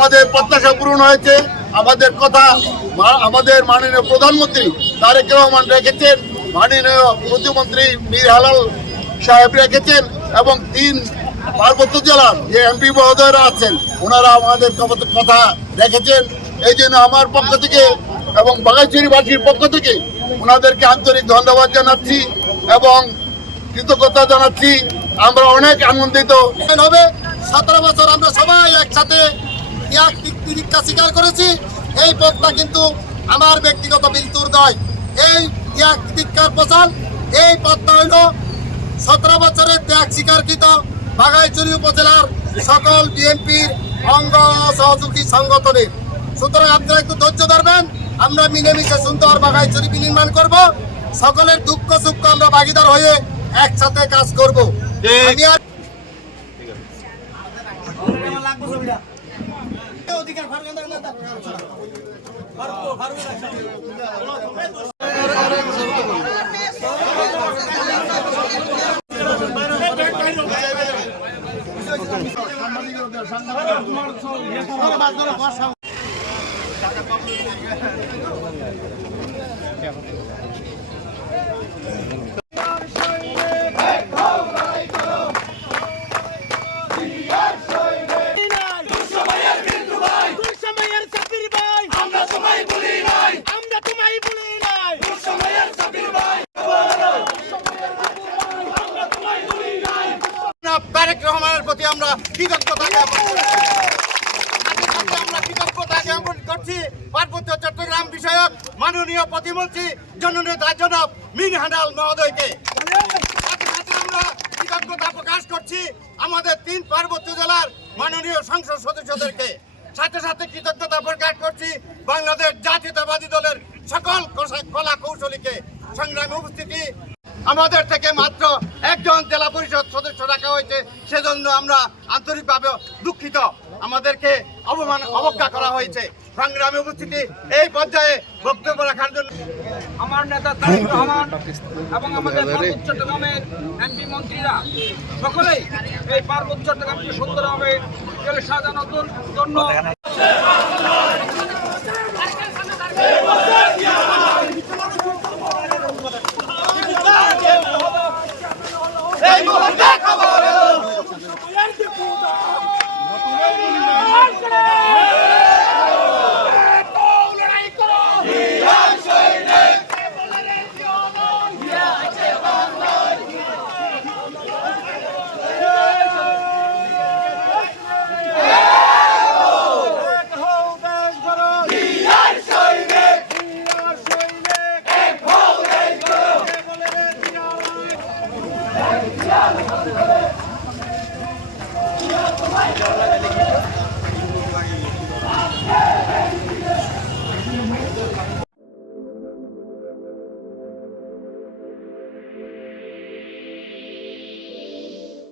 আমাদের প্রত্যাশা পূরণ হয়েছে। আমাদের কথা আমাদের মাননীয় প্রধানমন্ত্রী তারেক রহমান রেখেছেন, মাননীয় প্রতিমন্ত্রী মীর হেলাল সাহেব রেখেছেন এবং 3 পার্বত্য জেলার যে এমপি মহোদয়রা আছেন ওনারা আমাদের কথা রেখেছেন। এই জন্য আমার পক্ষ থেকে এবং বাঘাইছড়িবাসীর পক্ষ থেকে ওনাদেরকে আন্তরিক ধন্যবাদ জানাচ্ছি এবং কৃতজ্ঞতা জানাচ্ছি। আমরা অনেক আনন্দিত হবে। 17 বছর আমরা সবাই একসাথে ত্যাগ স্বীকার করেছি। এই পথটা কিন্তু আমার ব্যক্তিগত বিলতুর নয়, এই ত্যাগ ধিক্কার প্রচার এই পথটা হইল 17 বছরের ত্যাগ স্বীকারকৃত বাঘাইছড়ি উপজেলার সকল বিএনপির অঙ্গ সহযোগী সংগঠনের। সুতরাং আপনারা একটু ধৈর্য ধরবেন, আমরা মিলেমিশে সুন্দর বাঘাইছড়ি বিনির্মাণ করব। সকলের দুঃখ সুখ আমরা ভাগিদার হয়ে একসাথে কাজ করব। তারেক রহমানের প্রতি আমরা কৃতজ্ঞতা জ্ঞাপন করছি। পার্বত্য চট্টগ্রাম বিষয়ক মাননীয় প্রতিমন্ত্রী জননেতা জনাব মীর হেলাল মহোদয়কে আমরা কৃতজ্ঞতা প্রকাশ করছি। আমাদের 3 পার্বত্য জেলার মাননীয় সংসদ সদস্যদেরকে সাথে সাথে কৃতজ্ঞতা প্রকাশ করছি বাংলাদেশ জাতীয়তাবাদী দলের সকল কলা কৌশলীকে। সংগ্রামে উপস্থিতি আমাদের থেকে মাত্র 1জন জেলা পরিষদ সদস্য রাখা হয়েছে, সেজন্য আমরা আন্তরিকভাবে দুঃখিত। আমাদেরকে অবজ্ঞা করা হয়েছে। সংগ্রামে উপস্থিতি এই পর্যায়ে বক্তব্য রাখার জন্য আমার নেতা তারেক রহমান এবং আমাদের পার্বত্য চট্টগ্রামের এমপি মন্ত্রীরা সকলেই এই পার্বত্য চট্টগ্রামকে সুন্দরভাবে সাজানোর জন্য Yeah.